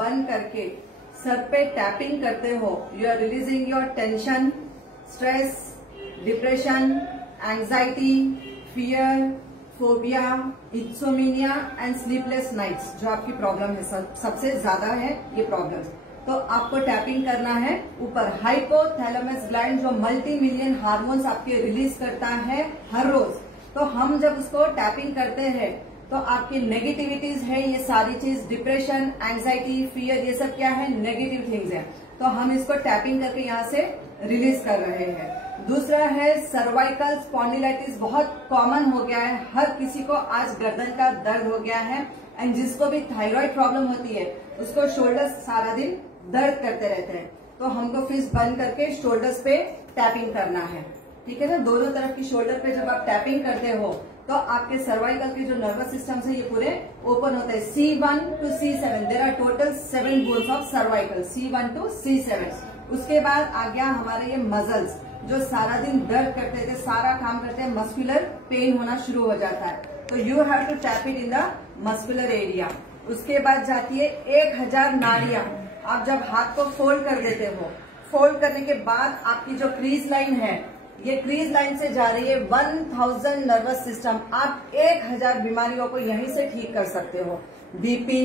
बंद करके सर पे टैपिंग करते हो, you are releasing your tension, stress, depression, anxiety, fear, phobia, insomnia and sleepless nights, जो आपकी प्रॉब्लम है सबसे ज्यादा है ये प्रॉब्लम। तो आपको टैपिंग करना है ऊपर हाइपोथैलेमस ग्लैंड, जो मल्टी मिलियन हार्मोन्स आपके रिलीज करता है हर रोज। तो हम जब उसको टैपिंग करते हैं तो आपकी नेगेटिविटीज है, ये सारी चीज, डिप्रेशन, एंजाइटी, फियर, ये सब क्या है, नेगेटिव थिंग्स है। तो हम इसको टैपिंग करके यहाँ से रिलीज कर रहे हैं। दूसरा है सर्वाइकल स्पॉन्डिलाइटिस, बहुत कॉमन हो गया है, हर किसी को आज गर्दन का दर्द हो गया है। एंड जिसको भी थायराइड प्रॉब्लम होती है उसको शोल्डर्स सारा दिन दर्द करते रहते हैं। तो हमको फिस्ट बंद करके शोल्डर्स पे टैपिंग करना है, ठीक है ना। दोनों तरफ की शोल्डर पे जब आप टैपिंग करते हो तो आपके सर्वाइकल के जो नर्वस सिस्टम है ये पूरे ओपन होते हैं। C1 to C7 there are total 7 bones of cervical, C1 to C7। उसके बाद आ गया हमारे ये मसल्स, जो सारा दिन दर्द करते थे, सारा काम करते हैं, मस्कुलर पेन होना शुरू हो जाता है। तो you have to tap it in the muscular area. उसके बाद जाती है 1000 नाड़ियां। आप जब हाथ को फोल्ड कर देते हो, फोल्ड करने के बाद आपकी जो क्रीज लाइन है, ये क्रीज लाइन से जा रही है 1000 नर्वस सिस्टम। आप 1000 बीमारियों को यहीं से ठीक कर सकते हो। BP,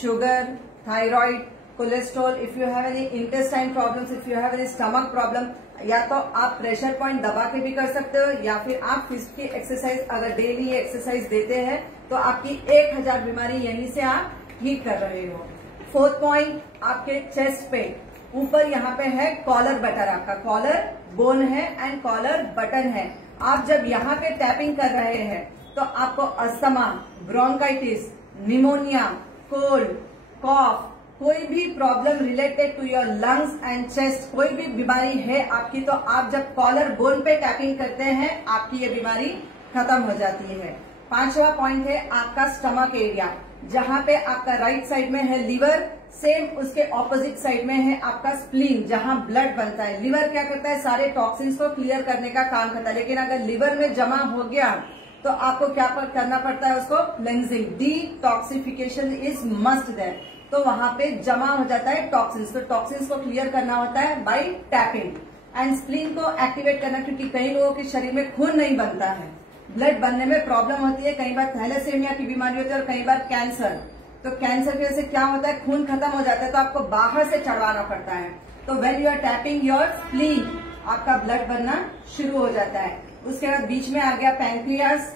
sugar, thyroid, cholesterol, if you have any intestine problems, if you have any stomach problem, या तो आप प्रेशर पॉइंट दबा के भी कर सकते हो, या फिर आप फिस्ट की एक्सरसाइज अगर डेली एक्सरसाइज देते हैं तो आपकी 1000 बीमारी यहीं से आप ठीक कर रहे हो। 4th पॉइंट आपके चेस्ट पे ऊपर यहाँ पे है कॉलर बटन, आपका कॉलर बोन है एंड कॉलर बटन है। आप जब यहाँ पे टैपिंग कर रहे हैं तो आपको asthma, bronchitis, pneumonia, cold, cough, कोई भी problem related to your lungs and chest, कोई भी बीमारी है आपकी, तो आप जब कॉलर बोन पे टैपिंग करते हैं आपकी ये बीमारी खत्म हो जाती है। 5वां पॉइंट है आपका स्टमक एरिया, जहाँ पे आपका राइट साइड में है लीवर, सेम उसके ऑपोजिट साइड में है आपका स्प्लीन, जहाँ ब्लड बनता है। लीवर क्या करता है, सारे टॉक्सिन्स को क्लियर करने का काम करता है, लेकिन अगर लीवर में जमा हो गया तो आपको क्या करना पड़ता है, उसको cleansing, detoxification is must there. तो वहां पे जमा हो जाता है टॉक्सिन्स, तो टॉक्सिन्स को क्लियर करना होता है बाय टैपिंग। एंड स्प्लीन को एक्टिवेट करना, क्योंकि कई लोगों के शरीर में खून नहीं बनता है, ब्लड बनने में प्रॉब्लम होती है, कई बार थैलेसेमिया की बीमारी होती है और कई बार कैंसर। तो कैंसर की वजह से क्या होता है, खून खत्म हो जाता है, तो आपको बाहर से चढ़वाना पड़ता है। तो when you are tapping your spleen, आपका ब्लड बनना शुरू हो जाता है। उसके बाद बीच में आ गया पैंक्रियास।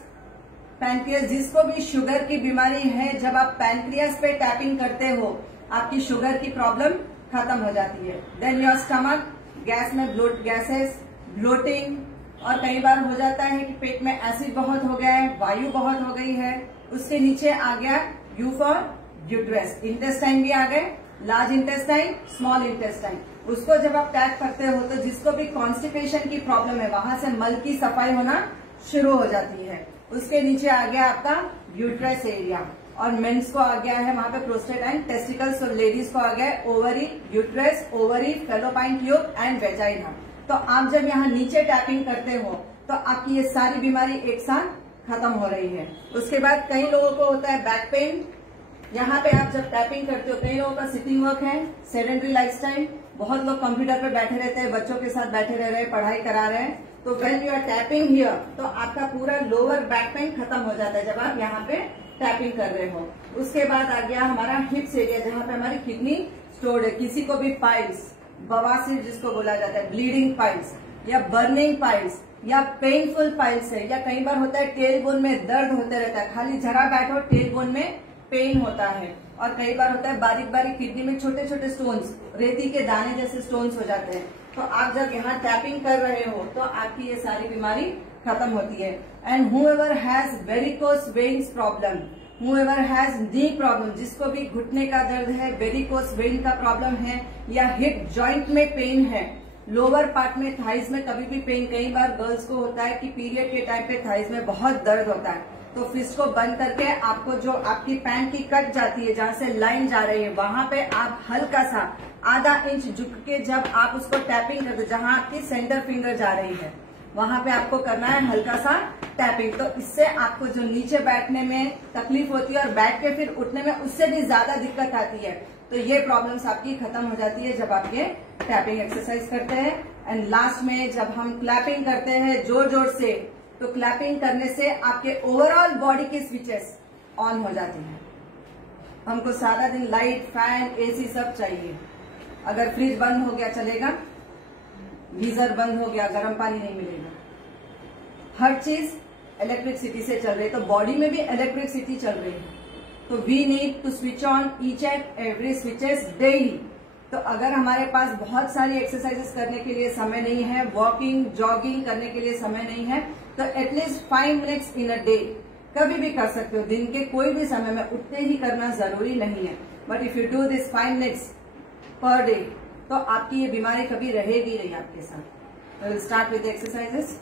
पैंक्रियास, जिसको भी शुगर की बीमारी है, जब आप पैंक्रियास पे टैपिंग करते हो आपकी शुगर की प्रॉब्लम खत्म हो जाती है। देन योर स्टमक, गैस में गैसेस, ब्लोटिंग, और कई बार हो जाता है कि पेट में एसिड बहुत हो गया है, वायु बहुत हो गई है। उसके नीचे आ गया यू फॉर यूट्रस, इंटेस्टाइन भी आ गए, लार्ज इंटेस्टाइन, स्मॉल इंटेस्टाइन। उसको जब आप टैप करते हो तो जिसको भी कॉन्स्टिपेशन की प्रॉब्लम है वहां से मल की सफाई होना शुरू हो जाती है। उसके नीचे आ गया आपका यूट्रस एरिया, और मेंस को आ गया है वहां पे प्रोस्टेट एंड टेस्टिकल्स, और लेडीज को आ गया है ovary, uterus, ovary, fallopian tube and vagina. तो आप जब यहाँ नीचे टैपिंग करते हो तो आपकी ये सारी बीमारी एक साथ खत्म हो रही है। उसके बाद कई लोगों को होता है बैक पेन। यहाँ पे आप जब टैपिंग करते हो, कई लोगों का सिटिंग वर्क है, सेडेंटरी लाइफस्टाइल, बहुत लोग कंप्यूटर पे बैठे रहते हैं, बच्चों के साथ बैठे रह रहे हैं, पढ़ाई करा रहे हैं। तो when you are tapping here तो आपका पूरा लोअर बैक पेन खत्म हो जाता है जब आप यहाँ पे टैपिंग कर रहे हो। उसके बाद आ गया हमारा हिप्स एरिया, जहाँ पे हमारी किडनी स्टोर्ड है। किसी को भी पाइल्स, बवासीर जिसको बोला जाता है, ब्लीडिंग पाइल्स या बर्निंग पाइल्स या पेनफुल पाइल्स है, या कई बार होता है टेल बोन में दर्द होते रहता है, खाली जरा बैठो टेल बोन में पेन होता है। और कई बार होता है बारीक बारीक किडनी में छोटे छोटे स्टोन्स, रेती के दाने जैसे स्टोन्स हो जाते हैं। तो आप जब यहाँ टैपिंग कर रहे हो तो आपकी ये सारी बीमारी खत्म होती है। And whoever has varicose veins problem, whoever has knee problem, जिसको भी घुटने का दर्द है, वेरिकोस वेन का प्रॉब्लम है, या हिप जॉइंट में पेन है, लोअर पार्ट में थाइज में कभी भी पेन, कई बार गर्ल्स को होता है कि पीरियड के टाइम पे थाइज में बहुत दर्द होता है, तो फिस्ट को बंद करके आपको जो आपकी पैंट की कट जाती है, जहाँ से लाइन जा रही है, वहां पे आप हल्का सा आधा इंच झुक के जब आप उसको टैपिंग करते, जहाँ आपकी सेंटर फिंगर जा रही है वहां पे आपको करना है हल्का सा टैपिंग। तो इससे आपको जो नीचे बैठने में तकलीफ होती है और बैठ के फिर उठने में उससे भी ज्यादा दिक्कत आती है, तो ये प्रॉब्लम्स आपकी खत्म हो जाती है जब आप ये टैपिंग एक्सरसाइज करते हैं। एंड लास्ट में जब हम क्लैपिंग करते हैं जोर जोर से, तो क्लैपिंग करने से आपके ओवरऑल बॉडी के स्विचेस ऑन हो जाते हैं। हमको सारा दिन लाइट, फैन, एसी सब चाहिए। अगर फ्रिज बंद हो गया चलेगा, गीजर बंद हो गया, गर्म पानी नहीं मिलेगा। हर चीज इलेक्ट्रिसिटी से चल रही है, तो बॉडी में भी इलेक्ट्रिसिटी चल रही है। तो we need to switch on each and every switches daily. तो अगर हमारे पास बहुत सारी एक्सरसाइजेस करने के लिए समय नहीं है, वॉकिंग, जॉगिंग करने के लिए समय नहीं है, तो at least 5 minutes in a day कभी भी कर सकते हो। दिन के कोई भी समय में उठते ही करना जरूरी नहीं है, but if you do this 5 minutes per day, तो आपकी ये बीमारी कभी रहेगी नहीं आपके साथ। Will start with exercises.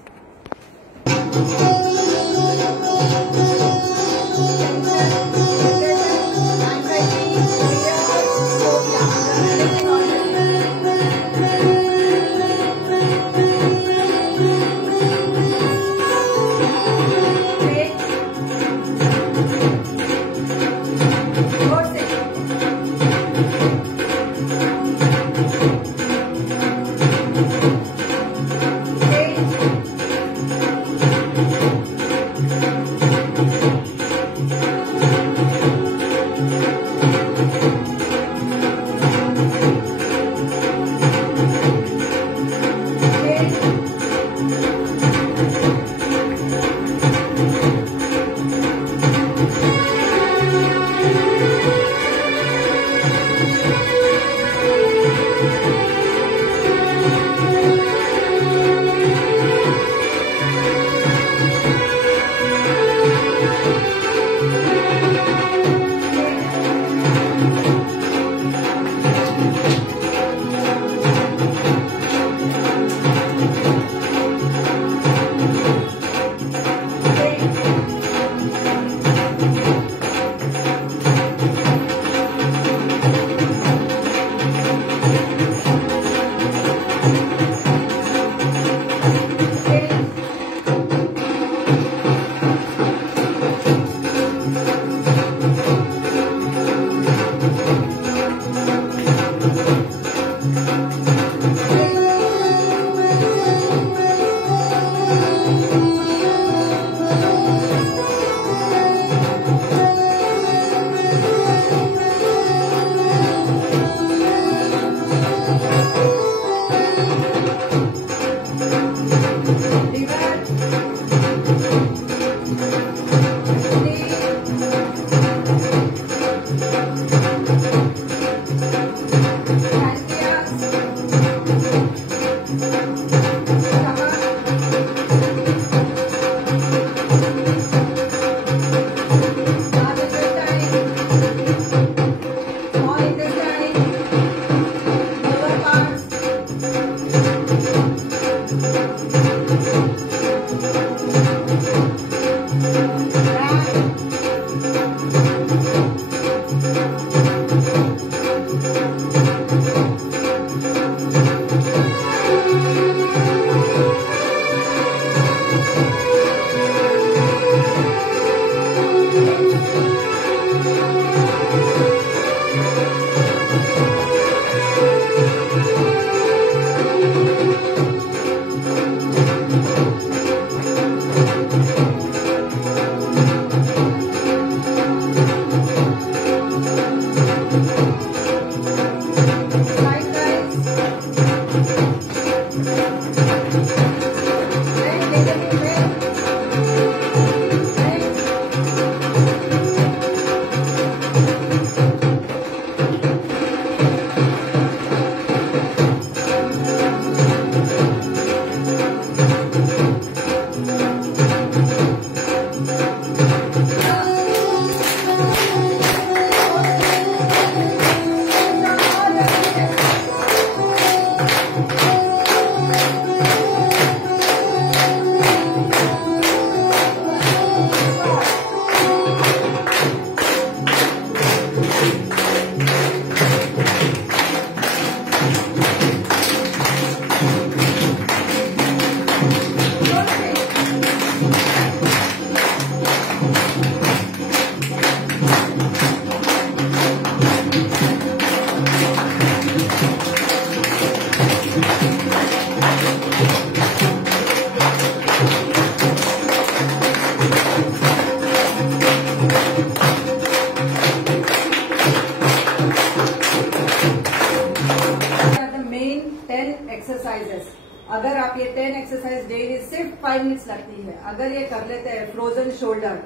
अगर आप ये 10 एक्सरसाइज डेली सिर्फ 5 मिनट्स लगती है, अगर ये कर लेते हैं, frozen shoulder,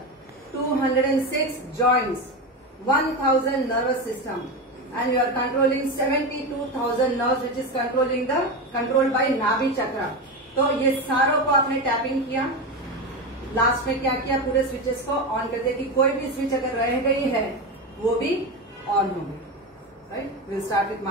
206 joints, 1000 nervous system, and you are controlling 72,000 nerves which is controlled by नाभि चक्र। तो ये सारों को आपने टैपिंग किया, लास्ट में क्या किया, पूरे स्विचेस को ऑन कर दिया कि कोई भी स्विच अगर रह गई है वो भी ऑन हो गई। Right, will start with